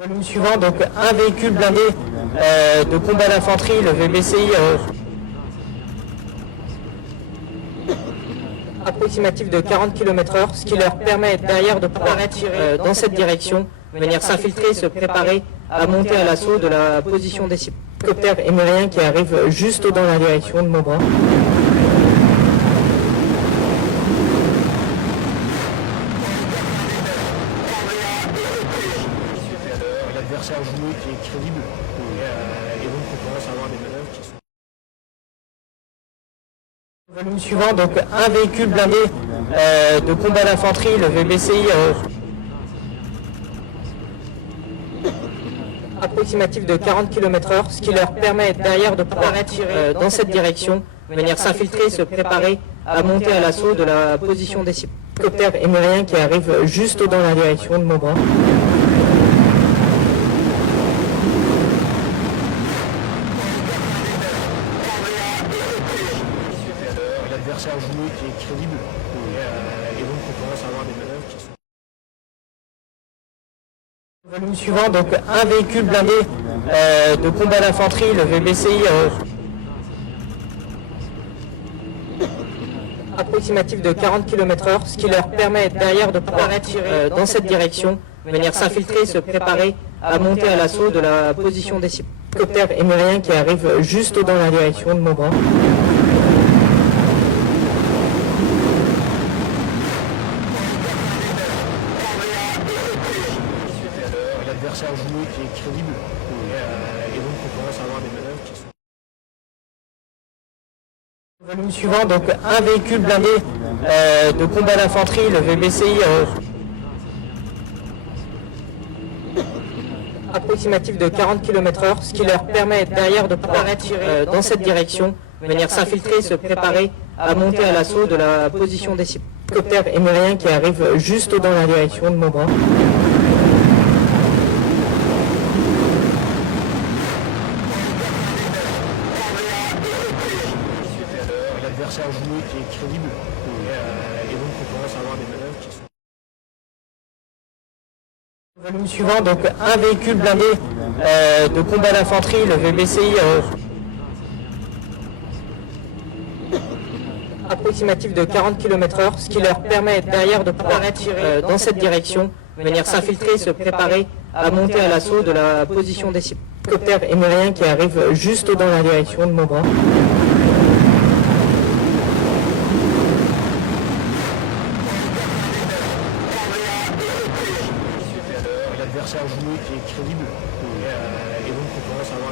Volume suivant, donc un véhicule blindé de combat d'infanterie, le VBCI, approximatif de 40 km/h, ce qui leur permet derrière de pouvoir tirer dans cette direction, venir s'infiltrer, se préparer à monter à l'assaut de la position des hélicoptères émiriens qui arrivent juste dans la direction de Montbrun. L'adversaire joué qui est crédible et donc on commence à avoir des manœuvres qui sont... Volume suivant, donc un véhicule blindé de combat d'infanterie, le VBCI, approximatif de 40 km/h, ce qui leur permet derrière de pouvoir tirer dans cette direction, venir s'infiltrer, se préparer à monter à l'assaut de la position des hélicoptères émiriens qui arrivent juste dans la direction de Montbrun. L'adversaire joué qui est crédible et donc on commence à avoir des manœuvres qui sont... Volume suivant, donc un véhicule blindé de combat d'infanterie, le VBCI, approximatif de 40 km/h, ce qui leur permet derrière de pouvoir tirer dans cette direction, venir s'infiltrer, se préparer à monter à l'assaut de la position des hélicoptères émiriens qui arrivent juste dans la direction de Montbrun. L'adversaire joué qui est crédible et donc on commence à avoir des manœuvres qui sont... Volume suivant, donc un véhicule blindé de combat d'infanterie, le VBCI, approximatif de 40 km/h, ce qui leur permet derrière de pouvoir tirer dans cette direction, venir s'infiltrer, se préparer à monter à l'assaut de la position des hélicoptères émiriens qui arrivent juste dans la direction de Montbrun. L'adversaire joué qui est crédible et donc on commence à avoir des manœuvres qui sont... Volume suivant, donc un véhicule blindé de combat d'infanterie, le VBCI, approximatif de 40 km/h, ce qui leur permet derrière de pouvoir tirer dans cette direction, venir s'infiltrer, se préparer à monter à l'assaut de la position des hélicoptères émiriens qui arrivent juste dans la direction de Montbrun. L'adversaire joué qui est crédible et donc on commence à avoir